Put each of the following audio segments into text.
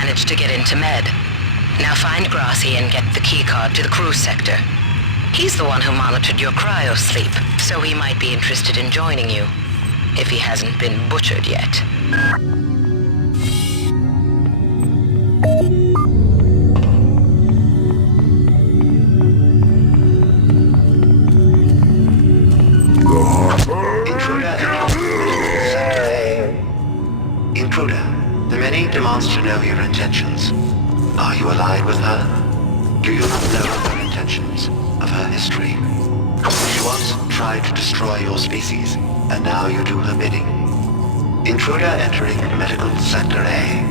managed to get into Med. Now find Grassi and get the keycard to the cruise sector. He's the one who monitored your cryo-sleep, so he might be interested in joining you, if he hasn't been butchered yet. Intruder, the Many demands to know your intentions. Are you allied with her? Do you not know of her intentions, of her history? She once tried to destroy your species, and now you do her bidding. Intruder entering Medical Sector A.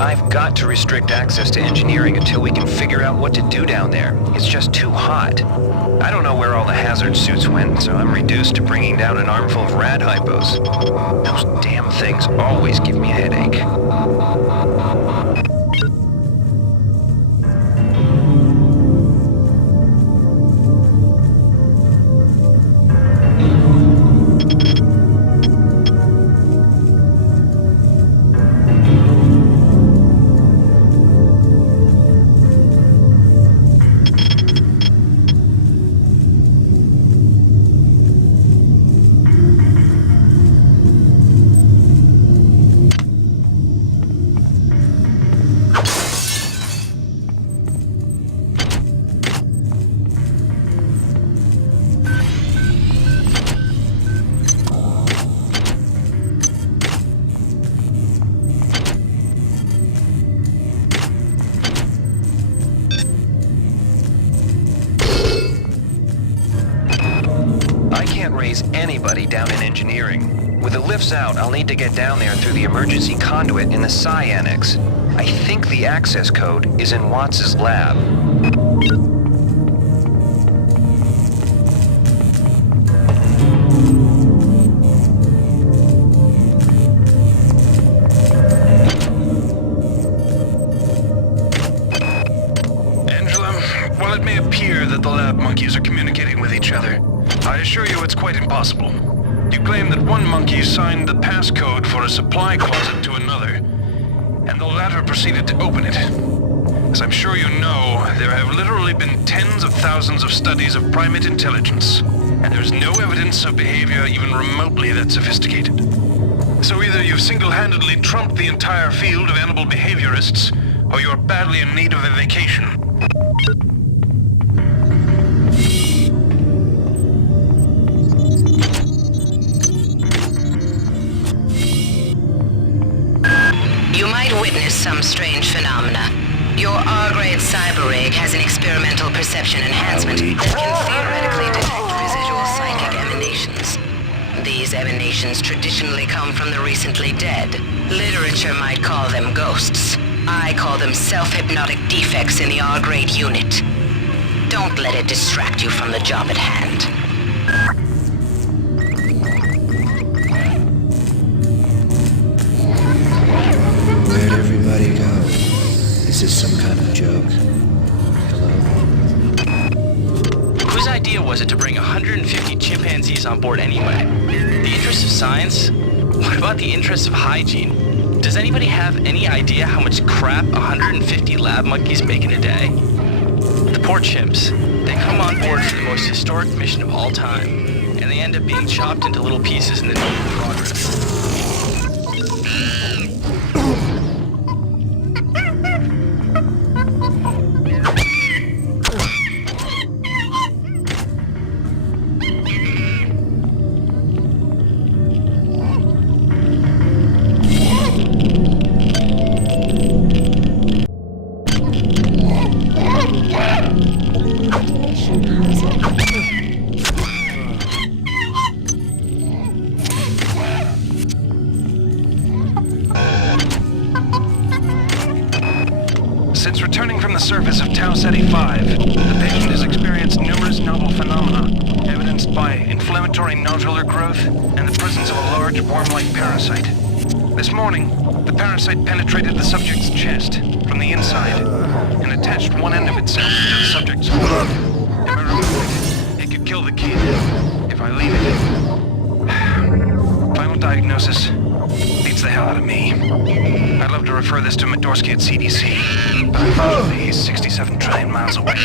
I've got to restrict access to engineering until we can figure out what to do down there. It's just too hot. I don't know where all the hazard suits went, so I'm reduced to bringing down an armful of rad hypos. Those damn things always give me a headache. Raise anybody down in engineering. With the lifts out, I'll need to get down there through the emergency conduit in the Psi Annex. I think the access code is in Watts' lab. Angela, while it may appear that the lab monkeys are communicating with each other, I assure you it's quite impossible. You claim that one monkey signed the passcode for a supply closet to another, and the latter proceeded to open it. As I'm sure you know, there have literally been tens of thousands of studies of primate intelligence, and there's no evidence of behavior even remotely that sophisticated. So either you've single-handedly trumped the entire field of animal behaviorists, or you're badly in need of a vacation. You might witness some strange phenomena. Your R-grade cyber rig has an experimental perception enhancement that can theoretically detect residual psychic emanations. These emanations traditionally come from the recently dead. Literature might call them ghosts. I call them self-hypnotic defects in the R-grade unit. Don't let it distract you from the job at hand. Where'd everybody go? Is this some kind of joke? Hello? Whose idea was it to bring 150 chimpanzees on board anyway? The interest of science? What about the interest of hygiene? Does anybody have any idea how much crap 150 lab monkeys make in a day? The poor chimps. They come on board for the most historic mission of all time, and they end up being chopped into little pieces in the name of progress. evidenced by inflammatory nodular growth and the presence of a large worm-like parasite. This morning, the parasite penetrated the subject's chest from the inside and attached one end of itself to the subject's forehead. If I remove it, it could kill the kid. If I leave it... Final diagnosis beats the hell out of me. I'd love to refer this to Medorsky at CDC, but unfortunately he's 67 trillion miles away.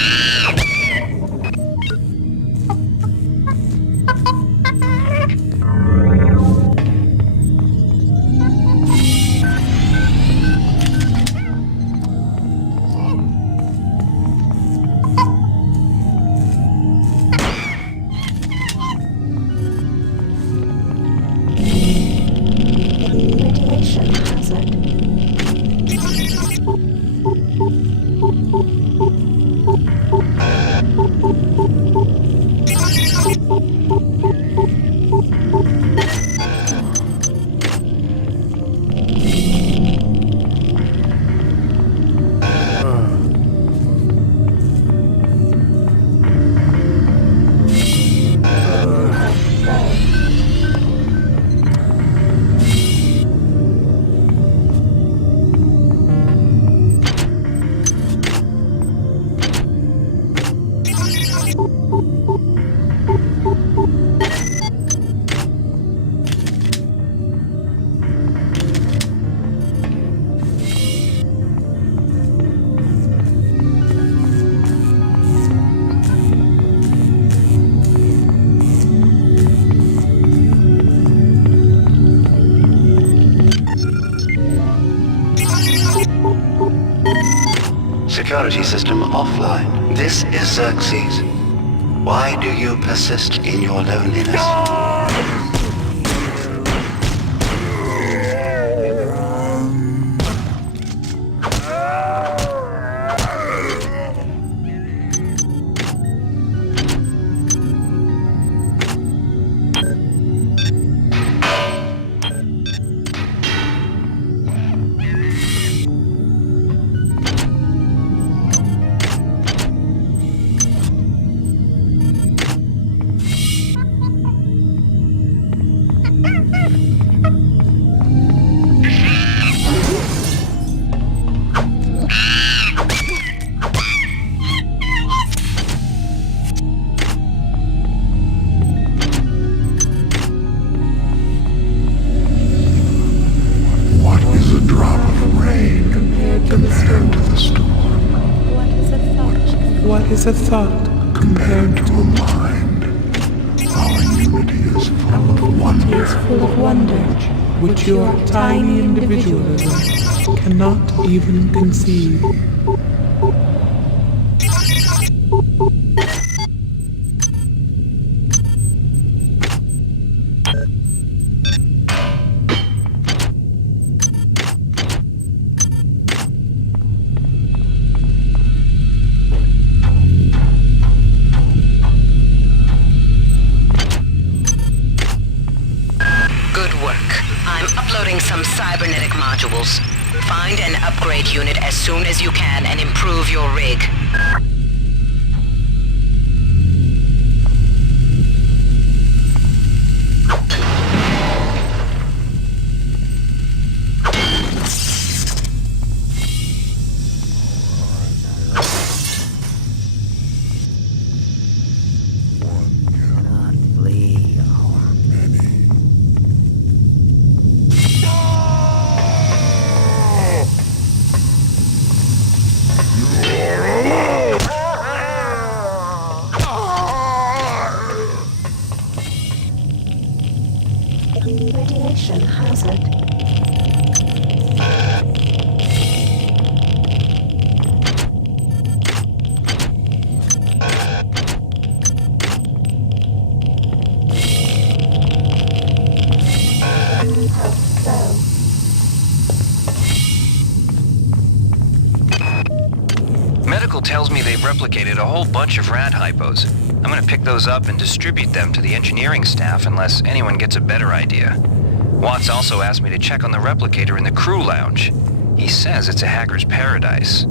Security system offline. This is Xerxes. Why do you persist in your loneliness? What is a thought compared to a mind? Our unity is full of wonder, which your tiny individualism cannot even conceive. Some cybernetic modules. Find and upgrade unit as soon as you can and improve your rig. Radiation hazard. Medical tells me they've replicated a whole bunch of rad hypos. I'm gonna pick those up and distribute them to the engineering staff unless anyone gets a better idea. Watts also asked me to check on the replicator in the crew lounge. He says it's a hacker's paradise.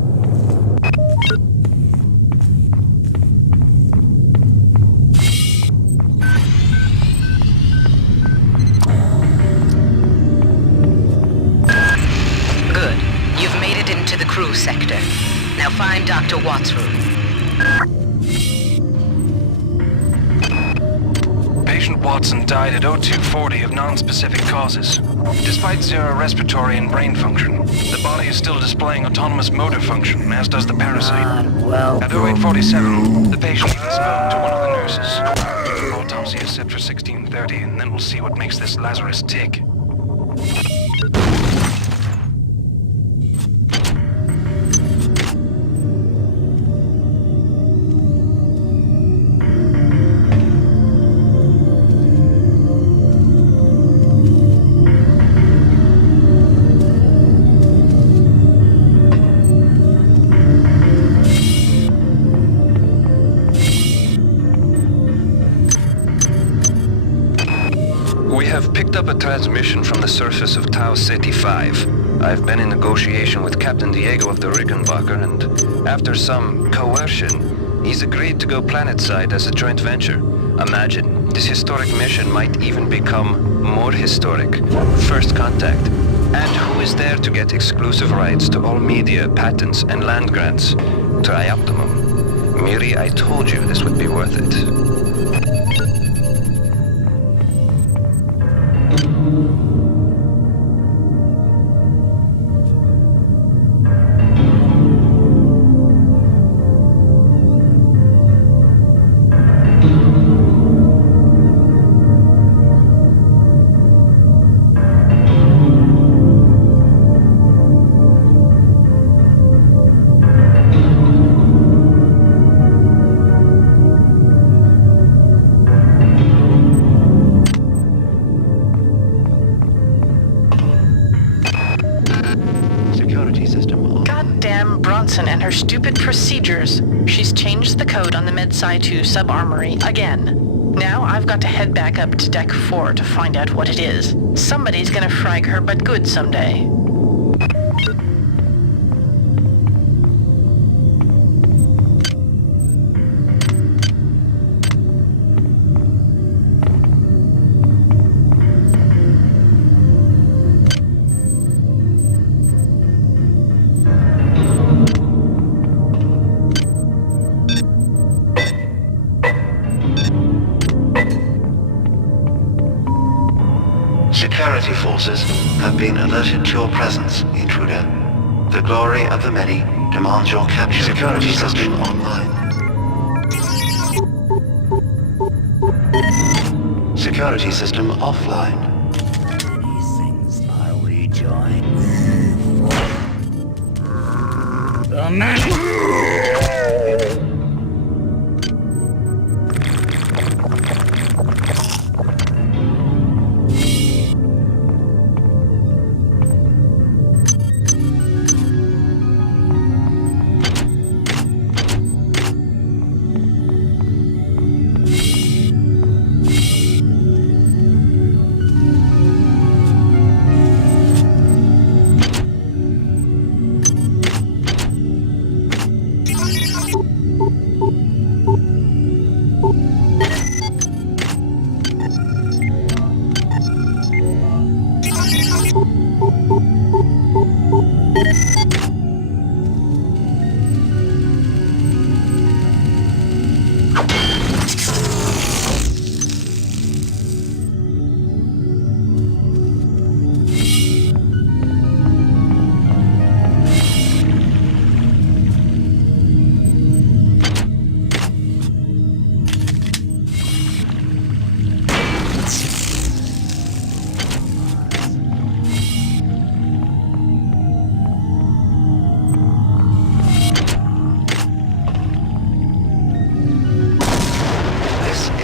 sector. Now find Dr. Watt's room. Patient Watson died at 0240 of non-specific causes. Despite zero respiratory and brain function, the body is still displaying autonomous motor function, as does the parasite. At 0847, the patient even spoke to one of the nurses. Autopsy is set for 1630, and then we'll see what makes this Lazarus tick. We have picked up a transmission from the surface of Tau Ceti 5. I've been in negotiation with Captain Diego of the Rickenbacker, and after some coercion, he's agreed to go planetside as a joint venture. Imagine, this historic mission might even become more historic. First contact. And who is there to get exclusive rights to all media, patents, and land grants? Trioptimum. Miri, I told you this would be worth it. And her stupid procedures. She's changed the code on the Mid-Sci 2 sub-armory again. Now I've got to head back up to Deck 4 to find out what it is. Somebody's gonna frag her but good someday. Security forces have been alerted to your presence, intruder. The glory of the many demands your capture. Security system online. Security system offline. These things are rejoined. The man.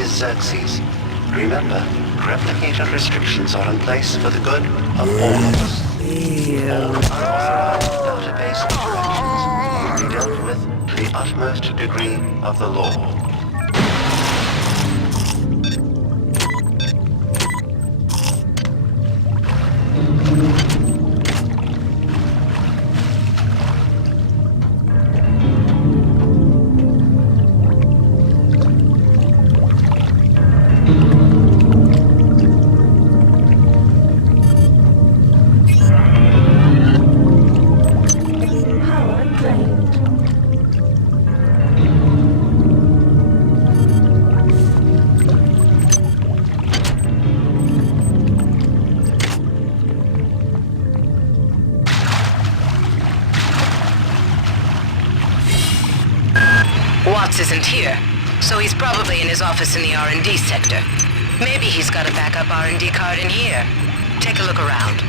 Xerxes. Remember, replicator restrictions are in place for the good of all of us. All unauthorized database interactions will be dealt with to the utmost degree of the law. Power isn't here, so he's probably in his office in the R&D sector. Maybe he's got a backup R&D card in here. Take a look around.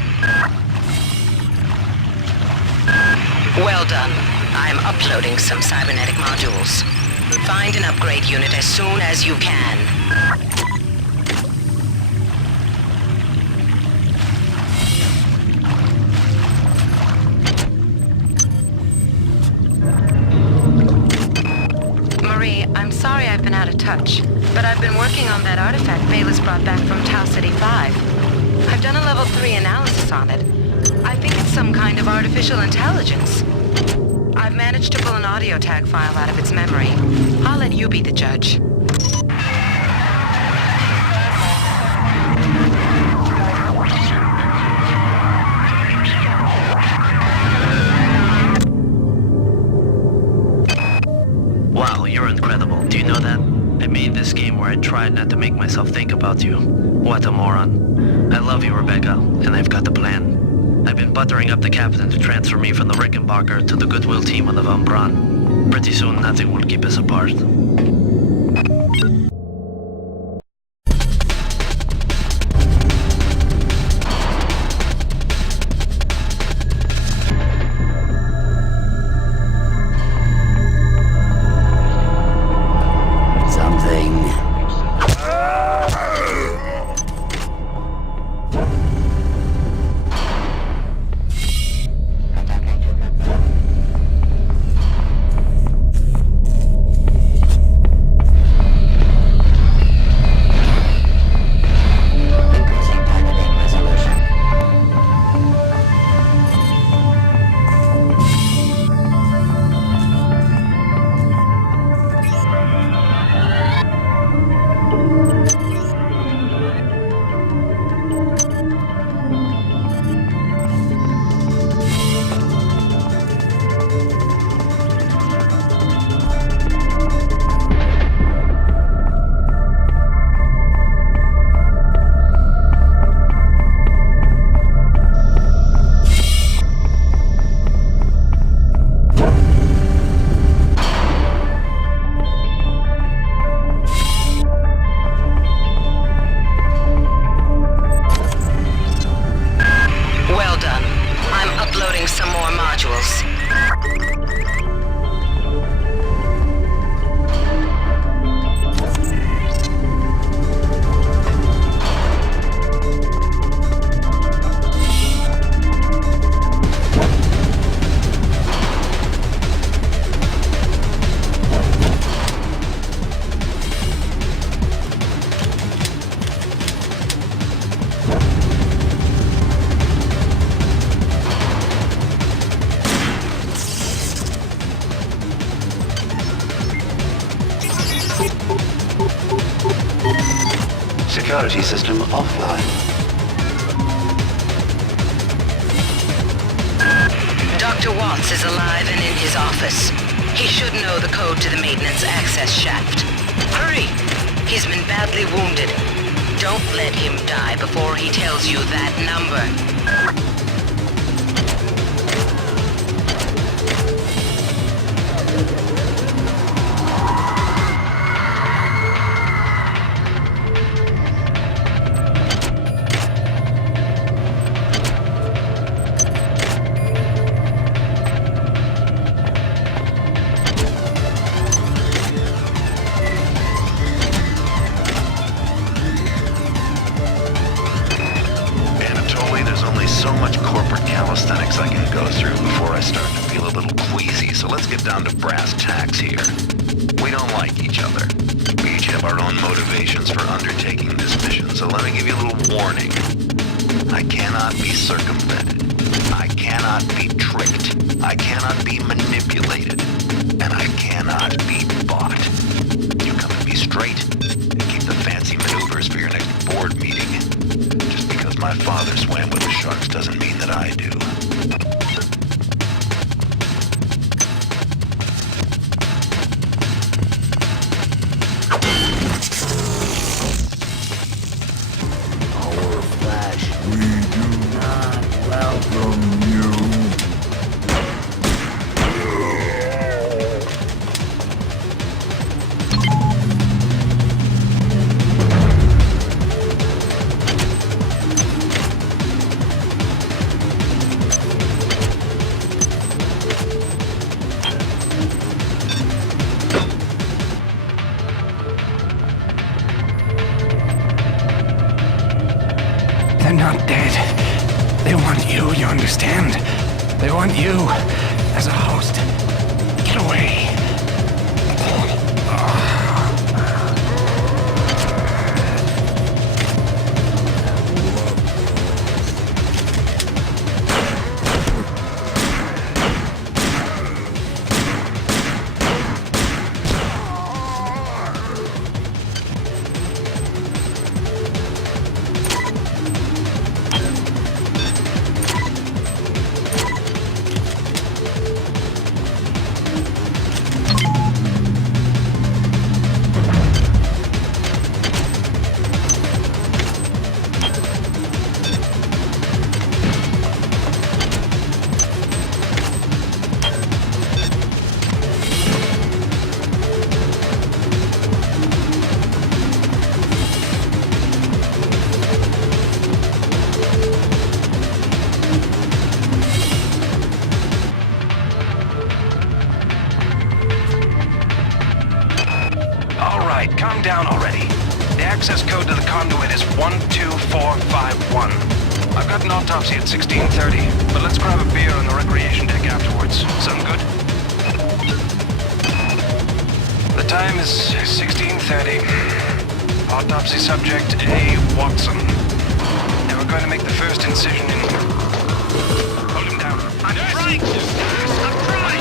Well done. I'm uploading some cybernetic modules. Find an upgrade unit as soon as you can. Marie, I'm sorry I've been out of touch, but I've been working on that artifact Bayless brought back from Tau City 5. I've done a level 3 analysis on it. I think it's some kind of artificial intelligence. I've managed to pull an audio tag file out of its memory. I'll let you be the judge. Wow, you're incredible. Do you know that? I made this game where I tried not to make myself think about you. What a moron. I love you, Rebecca, and I've got the plan. I've been buttering up the captain to transfer me from the Rickenbacker to the Goodwill team on the Von Braun. Pretty soon, nothing will keep us apart. Security system offline. Dr. Watts is alive and in his office. He should know the code to the maintenance access shaft. Hurry! He's been badly wounded. Don't let him die before he tells you that number. So much corporate calisthenics I can go through before I start to feel a little queasy, so let's get down to brass tacks here. We don't like each other. We each have our own motivations for undertaking this mission, so let me give you a little warning. I cannot be circumvented. I cannot be tricked. I cannot be manipulated. And I cannot be bought. You come at me straight and keep the fancy maneuvers for your next board meeting. Just because my father swam with the sharks doesn't mean that I do. Our flash. We do not welcome you. not dead. They want you understand? They want you as a host. Get away. Calm down already. The access code to the conduit is 12451. I've got an autopsy at 16:30, but let's grab a beer on the recreation deck afterwards. Sound good? The time is 16:30. Autopsy subject A. Watson. Now we're going to make the first incision in... Hold him down. I'm trying to! I'm trying!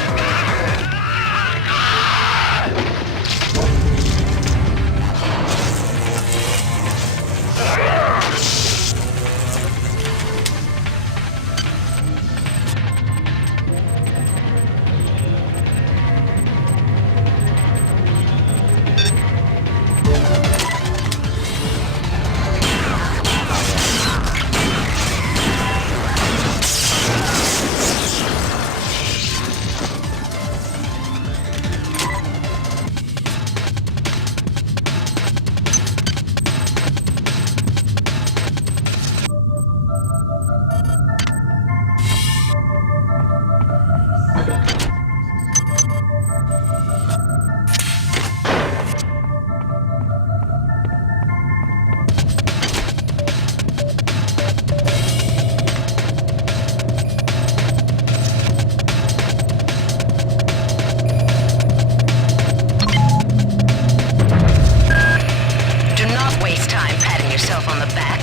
On the back.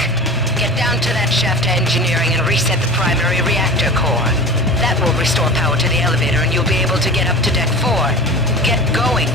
Get down to that shaft to engineering and reset the primary reactor core. That will restore power to the elevator and you'll be able to get up to deck 4. Get going!